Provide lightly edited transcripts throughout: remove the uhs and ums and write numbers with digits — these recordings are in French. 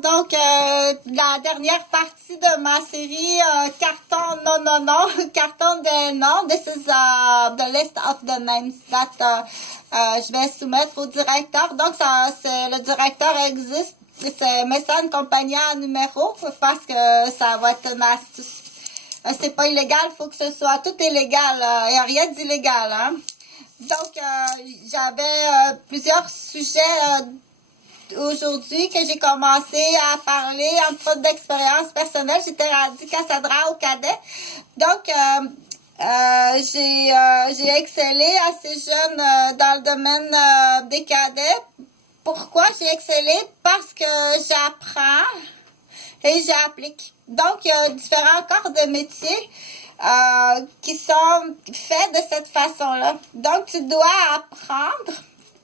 directeur. Donc, la dernière partie de ma série Carton non, Carton de non. This is the list of the names that je vais soumettre au directeur. Donc, le directeur existe. Mais ça, une compagnie à numéro parce que ça va être une astuce. C'est pas illégal, il faut que ce soit tout est légal. Il n'y a rien d'illégal. Hein? Donc, j'avais plusieurs sujets aujourd'hui que j'ai commencé à parler en preuve d'expérience personnelle. J'étais rendue Cassandra au cadet. Donc, j'ai excellé assez jeune dans le domaine des cadets. Pourquoi j'ai excellé? Parce que j'apprends et j'applique. Donc, il y a différents corps de métiers qui sont faits de cette façon-là. Donc, tu dois apprendre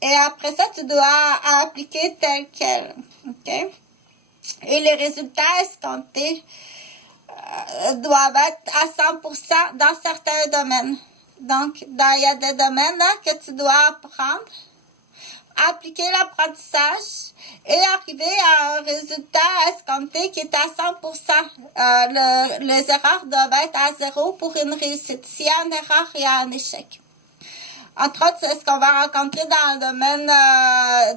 et après ça, tu dois appliquer tel quel. OK? Et les résultats escomptés doivent être à 100% dans certains domaines. Donc, il y a des domaines là, que tu dois apprendre, appliquer l'apprentissage et arriver à un résultat escompté qui est à 100%. Les erreurs doivent être à 0 pour une réussite. S'il y a une erreur, il y a un échec. Entre autres, c'est ce qu'on va rencontrer dans le domaine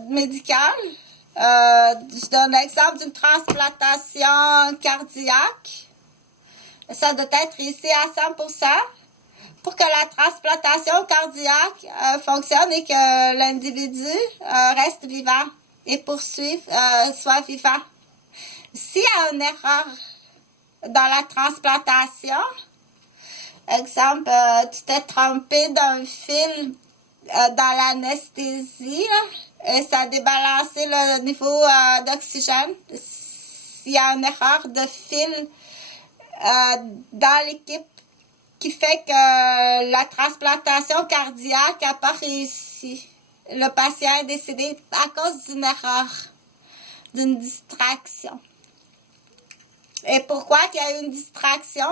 médical. Je donne l'exemple d'une transplantation cardiaque. Ça doit être réussi à 100%. Pour que la transplantation cardiaque fonctionne et que l'individu reste vivant et poursuive, soit vivant. S'il y a une erreur dans la transplantation, exemple, tu t'es trompé d'un fil dans l'anesthésie et ça a débalancé le niveau d'oxygène. S'il y a une erreur de fil dans l'équipe, qui fait que la transplantation cardiaque n'a pas réussi. Le patient est décédé à cause d'une erreur, d'une distraction. Et pourquoi qu'il y a eu une distraction?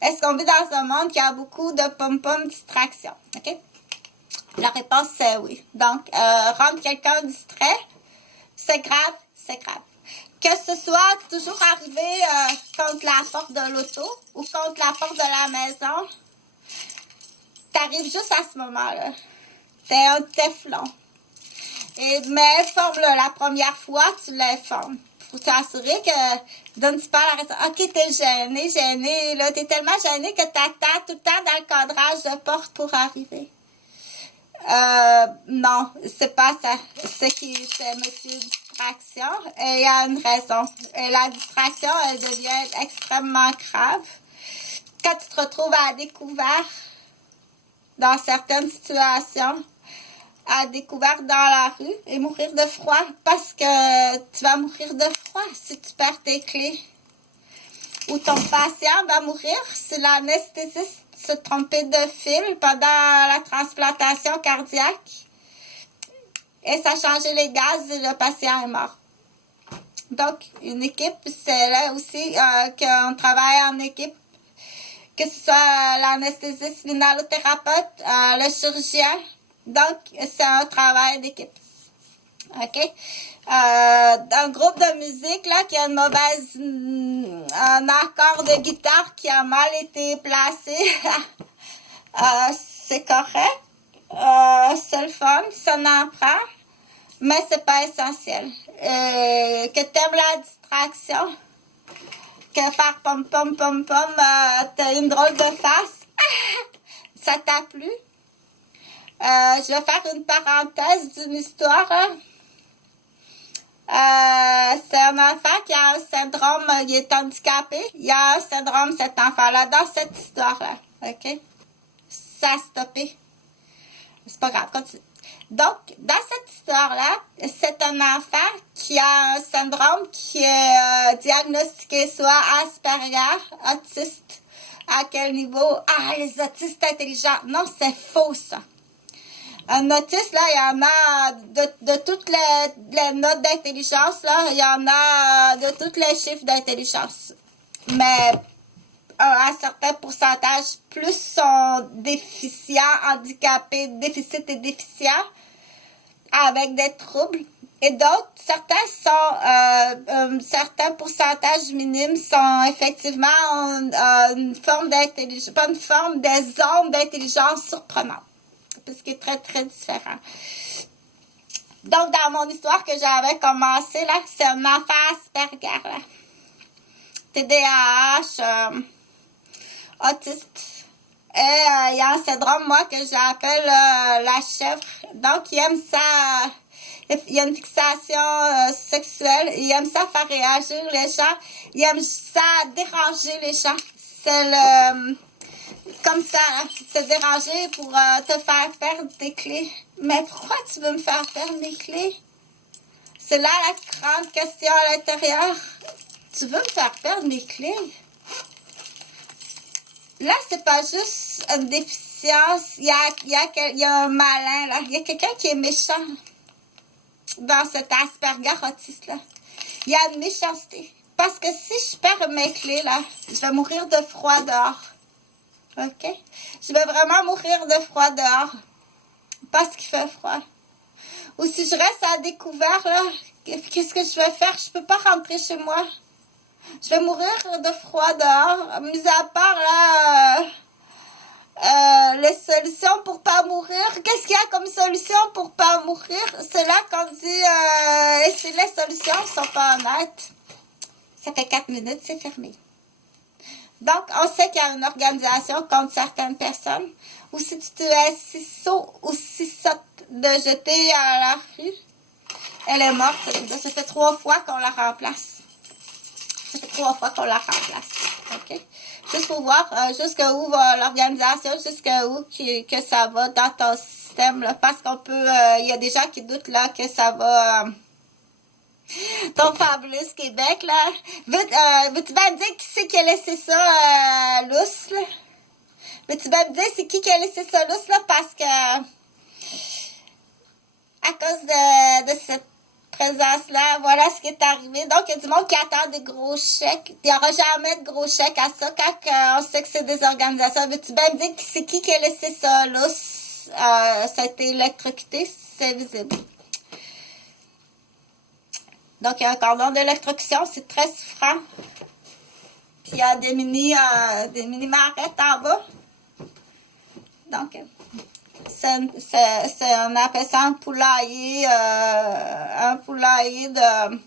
Est-ce qu'on vit dans un monde qui a beaucoup de pom-pom distractions? OK? La réponse, c'est oui. Donc, rendre quelqu'un distrait, c'est grave, c'est grave. Que ce soit toujours arrivé contre la porte de l'auto ou contre la porte de la maison, t'arrives juste à ce moment-là. T'es un téflon. Mais informe-le la première fois, tu l'informes. Faut t'assurer que donne-tu pas la raison. OK, t'es gêné, là. T'es tellement gêné que t'attends tout le temps dans le cadrage de porte pour arriver. Non, c'est pas ça. C'est monsieur distraction et il y a une raison. Et la distraction, elle devient extrêmement grave. Quand tu te retrouves à découvert dans certaines situations, à découvert dans la rue et mourir de froid parce que tu vas mourir de froid si tu perds tes clés. Ou ton patient va mourir si l'anesthésiste se trompait de fil pendant la transplantation cardiaque et ça a changé les gaz et le patient est mort. Donc, une équipe, c'est là aussi qu'on travaille en équipe, que ce soit l'anesthésiste, l'inhalothérapeute, le chirurgien. Donc, c'est un travail d'équipe. OK? Un groupe de musique là qui a un accord de guitare qui a mal été placé, c'est correct, c'est le fun, ça en prend, mais c'est pas essentiel. Que t'aimes la distraction, que faire pom pom pom pom, t'as une drôle de face, ça t'a plu. Je vais faire une parenthèse d'une histoire. C'est un enfant qui a un syndrome, il est handicapé. Il y a un syndrome, cet enfant-là, dans cette histoire-là. OK? Ça a stoppé. C'est pas grave, continue. Donc, dans cette histoire-là, c'est un enfant qui a un syndrome qui est diagnostiqué soit Asperger, autiste. À quel niveau? Ah, les autistes intelligents. Non, c'est faux, ça. Un autiste, là, il y en a de toutes les notes d'intelligence, là, il y en a de tous les chiffres d'intelligence. Mais un certain pourcentage, plus sont déficients, handicapés, déficit et déficients, avec des troubles. Et d'autres, un certain pourcentage minime sont effectivement une forme d'intelligence, pas une forme, des ondes d'intelligence surprenantes. Ce qui est très, très différent. Donc, dans mon histoire que j'avais commencé, là, c'est un enfant Asperger, là. TDAH, autiste. Et il y a un syndrome, moi, que j'appelle la chèvre. Donc, il aime ça. Il y a une fixation sexuelle. Il aime ça faire réagir les gens. Il aime ça déranger les gens. C'est le... Comme ça, te déranger pour te faire perdre tes clés. Mais pourquoi tu veux me faire perdre mes clés? C'est là la grande question à l'intérieur. Tu veux me faire perdre mes clés? Là, c'est pas juste une déficience. Il y a un malin, là. Il y a quelqu'un qui est méchant dans cet Asperger autiste-là. Il y a une méchanceté. Parce que si je perds mes clés, là, je vais mourir de froid dehors. OK? Je vais vraiment mourir de froid dehors. Parce qu'il fait froid. Ou si je reste à découvert, là, qu'est-ce que je vais faire? Je peux pas rentrer chez moi. Je vais mourir de froid dehors. Mis à part, là, les solutions pour pas mourir. Qu'est-ce qu'il y a comme solution pour pas mourir? C'est là qu'on dit, et si les solutions sont pas honnêtes, ça fait 4 minutes, c'est fermé. Donc, on sait qu'il y a une organisation contre certaines personnes. Ou si tu te es si sot ou si sotte de jeter à la rue, elle est morte. Ça fait 3 fois qu'on la remplace. Ça fait 3 fois qu'on la remplace. OK? Juste pour voir jusqu'où va l'organisation, jusqu'où que ça va dans ton système. Là, parce qu'on peut... Il y a des gens qui doutent là que ça va... ton fabuleux Québec, là. Veux-tu bien me dire qui c'est qui a laissé ça lousse, là? Veux-tu bien me dire c'est qui a laissé ça lousse, là? Parce que... à cause de cette présence-là, voilà ce qui est arrivé. Donc, il y a du monde qui attend des gros chèques. Il n'y aura jamais de gros chèques à ça quand on sait que c'est des organisations. Veux-tu bien me dire c'est qui a laissé ça lousse? Ça a été électrocuté, c'est visible. Donc, il y a un cordon d'électrocution, c'est très souffrant. Puis, il y a des mini-marettes en bas. Donc, on appelle ça un poulailler de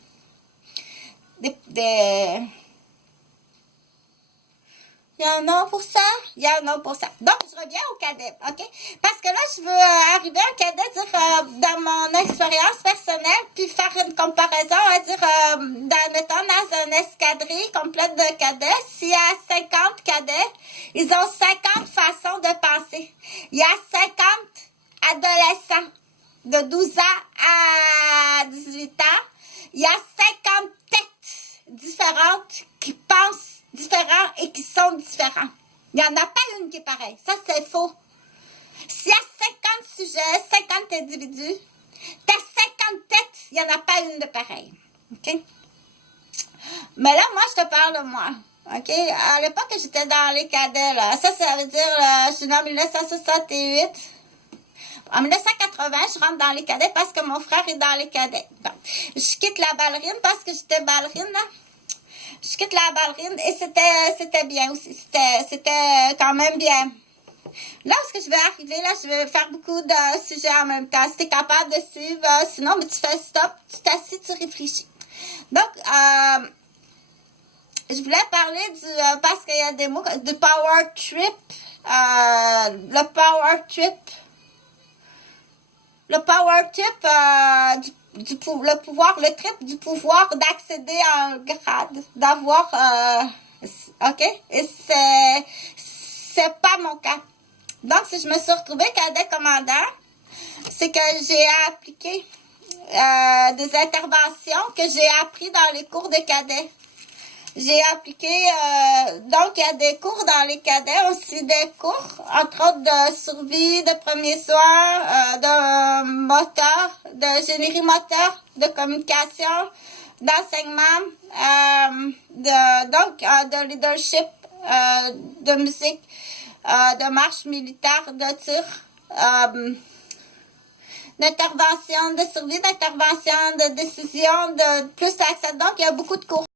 il y a un nom pour ça? Il y a un nom pour ça. Donc, je reviens au cadet, OK? Parce que là, je veux arriver à un cadet, dire, dans mon expérience personnelle, puis faire une comparaison, dire, mettons, dans une escadrille complète de cadets, s'il y a 50 cadets, ils ont 50 façons de penser. Il y a 50 adolescents de 12 ans à 18 ans. Il y a 50 têtes différentes qui pensent différents et qui sont différents. Il n'y en a pas une qui est pareille. Ça, c'est faux. S'il y a 50 sujets, 50 individus, tu as 50 têtes, il n'y en a pas une de pareille. OK? Mais là, moi, je te parle de moi. OK? À l'époque, j'étais dans les cadets, là. Ça veut dire, je suis née en 1968. En 1980, je rentre dans les cadets parce que mon frère est dans les cadets. Donc, je quitte la ballerine parce que j'étais ballerine, là. Je quitte la ballerine et c'était bien aussi. C'était quand même bien. Là où est-ce que je vais arriver, là, je vais faire beaucoup de sujets en même temps. Si tu es capable de suivre, sinon, mais tu fais stop, tu t'assis, tu réfléchis. Donc, je voulais parler parce qu'il y a des mots, du power trip. Le power trip. Le power trip le pouvoir, le trip du pouvoir d'accéder à un grade, d'avoir, OK? Et c'est pas mon cas. Donc, si je me suis retrouvée cadet commandant, c'est que j'ai appliqué des interventions que j'ai appris dans les cours de cadets. J'ai appliqué, donc il y a des cours dans les cadets, aussi des cours, entre autres de survie, de premiers soins, de moteur, de génie moteur, de communication, d'enseignement, de leadership, de musique, de marche militaire, de tir, d'intervention de survie, d'intervention de décision, de plus d'accès. Donc, il y a beaucoup de cours.